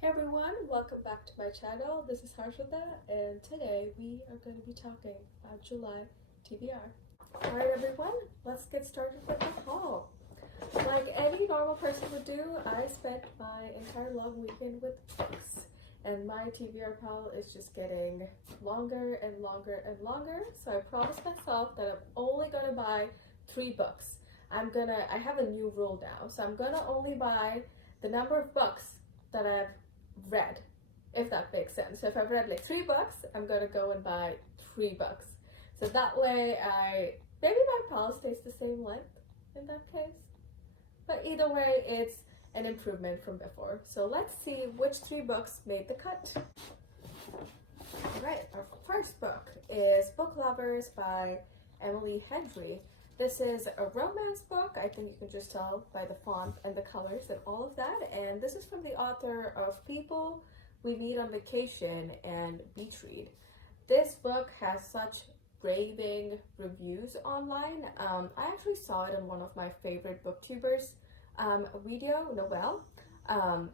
Hey everyone, welcome back to my channel. This is Harshita, and today we are going to be talking about July TBR. Alright everyone, let's get started with the haul. Like any normal person would do, I spent my entire long weekend with books, and my TBR pile is just getting longer and longer and longer, so I promised myself that I'm only going to buy 3 books. I have a new rule now, so I'm going to only buy the number of books that I've read, if that makes sense. So if I've read like 3 books, I'm gonna go and buy 3 books. So that way maybe my pile stays the same length in that case. But either way, it's an improvement from before. So let's see which 3 books made the cut. Alright, our first book is Book Lovers by Emily Henry. This is a romance book. I think you can just tell by the font and the colors and all of that. And this is from the author of People We Meet on Vacation and Beach Read. This book has such raving reviews online. I actually saw it in one of my favorite booktubers video, Noelle.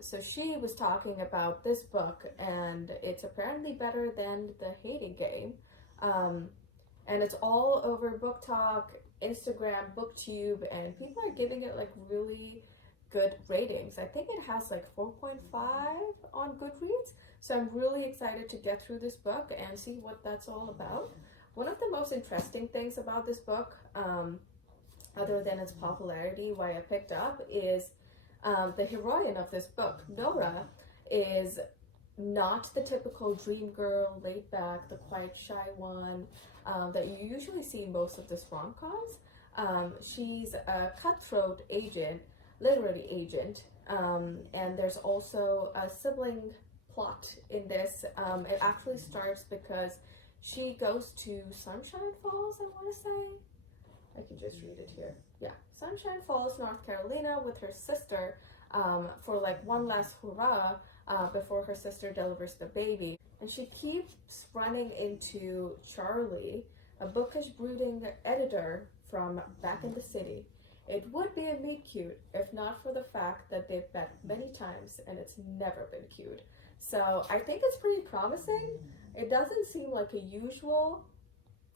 So she was talking about this book, and it's apparently better than The Hating Game. And it's all over Book Talk, Instagram, BookTube, and people are giving it like really good ratings. I think it has like 4.5 on Goodreads. So I'm really excited to get through this book and see what that's all about. One of the most interesting things about this book, other than its popularity, why I picked up, is the heroine of this book, Nora, is not the typical dream girl, laid back, the quiet, shy one that you usually see in most of this rom-coms. She's a cutthroat agent, literary agent, and there's also a sibling plot in this. It actually starts because she goes to Sunshine Falls, I want to say. I can just read it here. Yeah, Sunshine Falls, North Carolina, with her sister for like one last hurrah before her sister delivers the baby. And she keeps running into Charlie, a bookish, brooding editor from back in the city. It would be a meet cute if not for the fact that they've met many times and it's never been cute. So I think it's pretty promising. It doesn't seem like a usual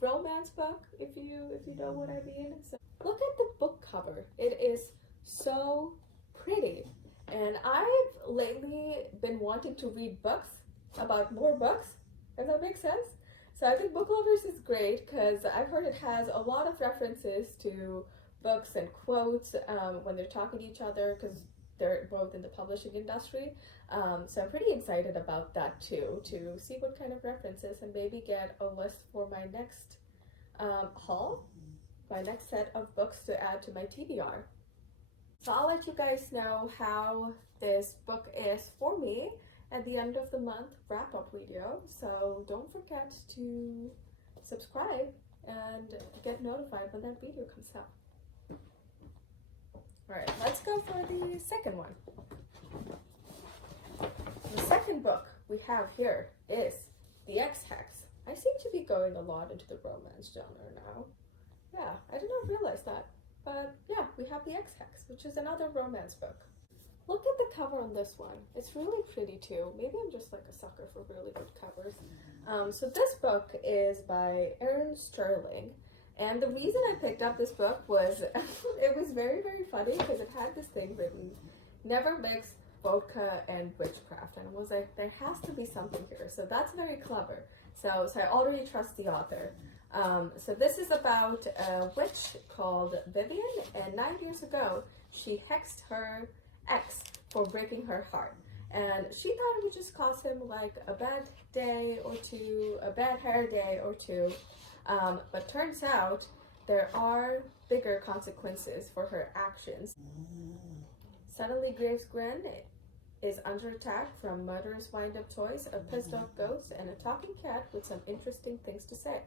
romance book, if you know what I mean. So look at the book cover. It is so pretty. And I've lately been wanting to read books about more books, if that makes sense. So I think Book Lovers is great because I've heard it has a lot of references to books and quotes when they're talking to each other, because they're both in the publishing industry. So I'm pretty excited about that too, to see what kind of references and maybe get a list for my next haul, my next set of books to add to my TBR. So I'll let you guys know how this book is for me at the end of the month wrap-up video. So don't forget to subscribe and get notified when that video comes out. Alright, let's go for the second one. The second book we have here is The Ex-Hex. I seem to be going a lot into the romance genre now. Yeah, I did not realize that. But yeah, we have The Ex-Hex, which is another romance book. Look at the cover on this one. It's really pretty too. Maybe I'm just like a sucker for really good covers. So this book is by Erin Sterling. And the reason I picked up this book was, it was very, very funny because it had this thing written, never mix vodka and witchcraft. And I was like, there has to be something here. So that's very clever. So I already trust the author. So this is about a witch called Vivian, and 9 years ago, she hexed her ex for breaking her heart. And she thought it would just cost him like a bad day or two, a bad hair day or two. But turns out there are bigger consequences for her actions. Suddenly Graves Glen is under attack from murderous wind-up toys, a pissed-off ghost, and a talking cat with some interesting things to say.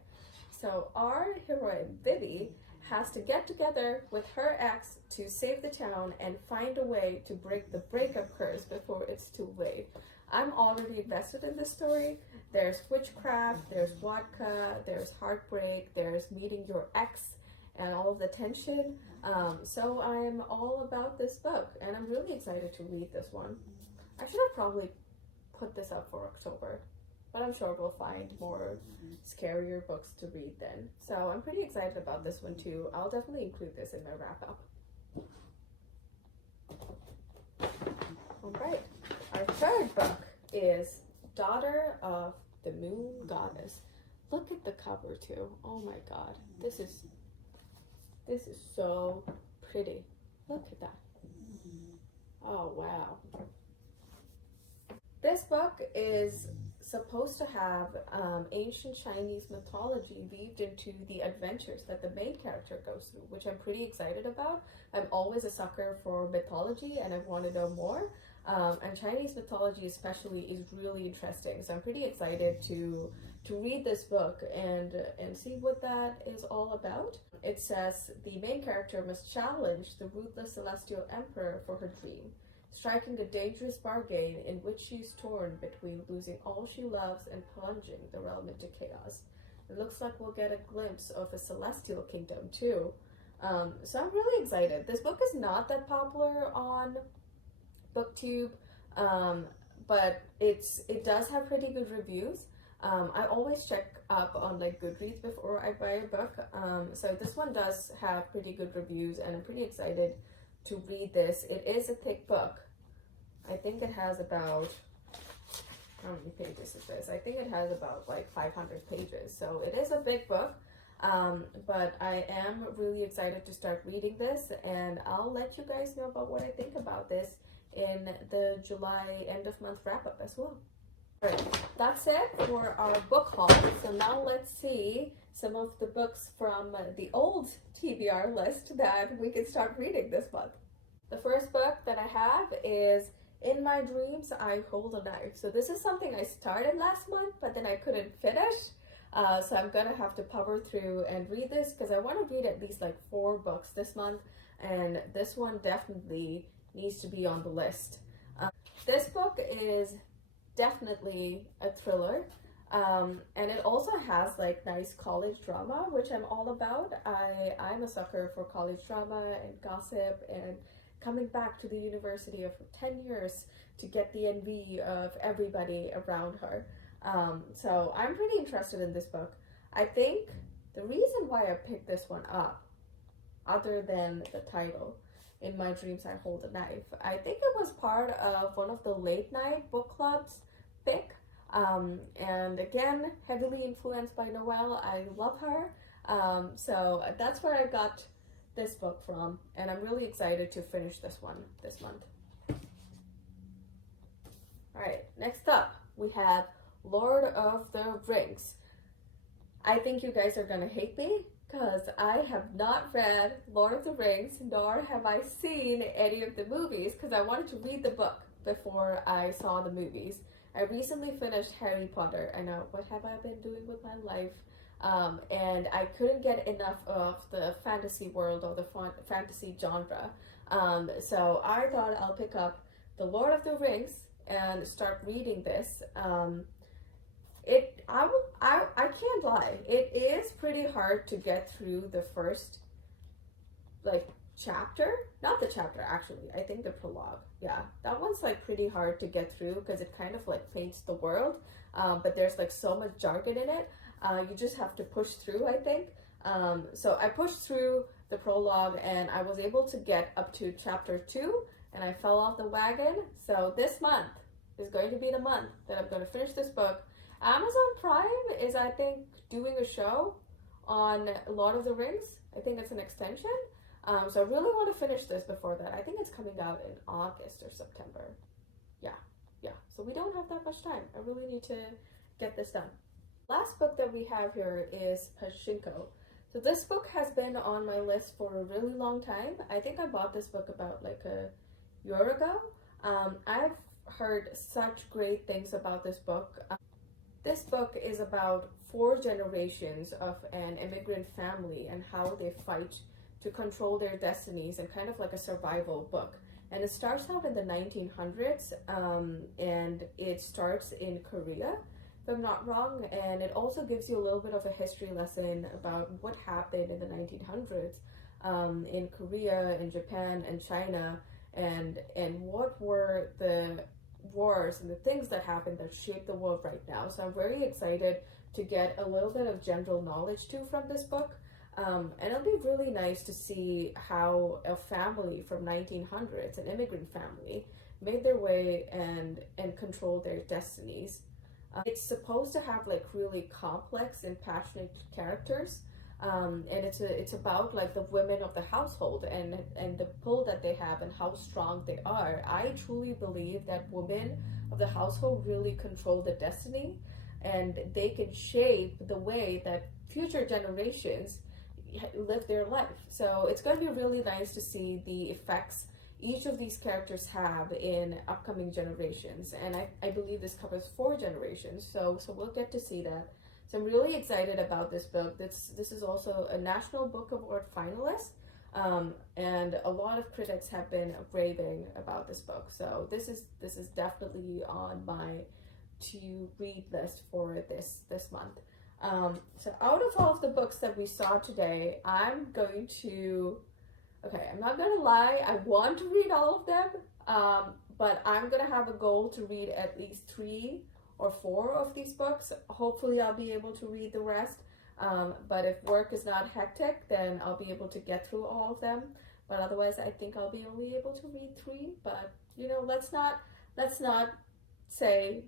So our heroine, Vivi, has to get together with her ex to save the town and find a way to break the breakup curse before it's too late. I'm already invested in this story. There's witchcraft, there's vodka, there's heartbreak, there's meeting your ex, and all of the tension. So I'm all about this book, and I'm really excited to read this one. I should have probably put this up for October. But I'm sure we'll find more scarier books to read then. So I'm pretty excited about this one too. I'll definitely include this in my wrap up. Alright, our third book is Daughter of the Moon Goddess. Look at the cover too. Oh my god. This is so pretty. Look at that. Oh wow. This book is supposed to have ancient Chinese mythology weaved into the adventures that the main character goes through, which I'm pretty excited about. I'm always a sucker for mythology and I want to know more. And Chinese mythology especially is really interesting. So I'm pretty excited to read this book and see what that is all about. It says the main character must challenge the ruthless celestial emperor for her dream, striking a dangerous bargain in which she's torn between losing all she loves and plunging the realm into chaos. It looks like we'll get a glimpse of a celestial kingdom too. So I'm really excited. This book is not that popular on BookTube, but it does have pretty good reviews. I always check up on like Goodreads before I buy a book. So this one does have pretty good reviews and I'm pretty excited to read this. It is a thick book. I think it has about, how many pages is this? I think it has about like 500 pages. So it is a big book. But I am really excited to start reading this and I'll let you guys know about what I think about this in the July end of month wrap up as well. Alright, that's it for our book haul. So now let's see some of the books from the old TBR list that we can start reading this month. The first book that I have is In My Dreams, I Hold a Knife. So this is something I started last month, but then I couldn't finish. So I'm gonna have to power through and read this because I want to read at least like 4 books this month. And this one definitely needs to be on the list. This book is definitely a thriller. And it also has like nice college drama, which I'm all about. I'm a sucker for college drama and gossip and coming back to the university of 10 years to get the envy of everybody around her. So I'm pretty interested in this book. I think the reason why I picked this one up, other than the title, In My Dreams I Hold a Knife, I think it was part of one of the late night book clubs pick. And again, heavily influenced by Noelle. I love her. So that's where I got this book from, and I'm really excited to finish this one this month. Alright, next up we have Lord of the Rings. I think you guys are gonna hate me because I have not read Lord of the Rings, nor have I seen any of the movies because I wanted to read the book before I saw the movies. I recently finished Harry Potter. I know, what have I been doing with my life? And I couldn't get enough of the fantasy world or the fantasy genre. So I thought I'll pick up The Lord of the Rings and start reading this. I can't lie. It is pretty hard to get through the first like chapter. Not the chapter actually. I think the prologue. Yeah, that one's like pretty hard to get through because it kind of like paints the world. But there's like so much jargon in it. You just have to push through, I think. So I pushed through the prologue and I was able to get up to chapter 2 and I fell off the wagon. So this month is going to be the month that I'm going to finish this book. Amazon Prime is, I think, doing a show on Lord of the Rings. I think it's an extension. So I really want to finish this before that. I think it's coming out in August or September. Yeah. So we don't have that much time. I really need to get this done. Last book that we have here is Pachinko. So this book has been on my list for a really long time. I think I bought this book about like a year ago. I've heard such great things about this book. This book is about 4 generations of an immigrant family and how they fight to control their destinies, and kind of like a survival book. And it starts out in the 1900s, and it starts in Korea, if I'm not wrong, and it also gives you a little bit of a history lesson about what happened in the 1900s in Korea, in Japan, and China, and what were the wars and the things that happen that shape the world right now. So I'm very excited to get a little bit of general knowledge too from this book. And it'll be really nice to see how a family from 1900s, an immigrant family, made their way and controlled their destinies. It's supposed to have like really complex and passionate characters, and it's about like the women of the household and the pull that they have and how strong they are. I truly believe that women of the household really control the destiny, and they can shape the way that future generations live their life. So it's going to be really nice to see the effects each of these characters have in upcoming generations, and I believe this covers 4 generations, so we'll get to see that. So I'm really excited about this book. This is also a National Book Award finalist, and a lot of critics have been raving about this book. So this is definitely on my to read list for this month. So out of all of the books that we saw today, I'm going to, okay, I'm not gonna lie, I want to read all of them, but I'm gonna have a goal to read at least 3 or 4 of these books. Hopefully I'll be able to read the rest, but if work is not hectic, then I'll be able to get through all of them. But otherwise, I think I'll be only able to read 3. But you know, let's not say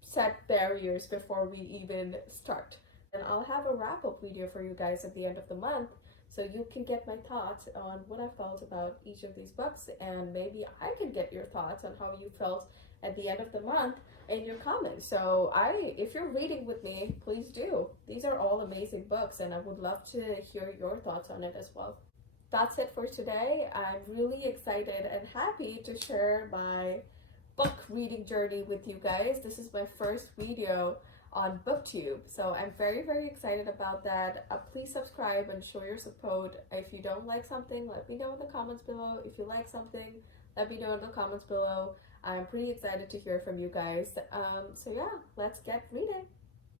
set barriers before we even start. And I'll have a wrap-up video for you guys at the end of the month, so you can get my thoughts on what I felt about each of these books, and maybe I can get your thoughts on how you felt at the end of the month in your comments. So if you're reading with me, please do. These are all amazing books, and I would love to hear your thoughts on it as well. That's it for today. I'm really excited and happy to share my book reading journey with you guys. This is my first video on BookTube, so I'm very, very excited about that. Please subscribe and show your support. If you don't like something, let me know in the comments below. If you like something, let me know in the comments below. I'm pretty excited to hear from you guys. So yeah, let's get reading.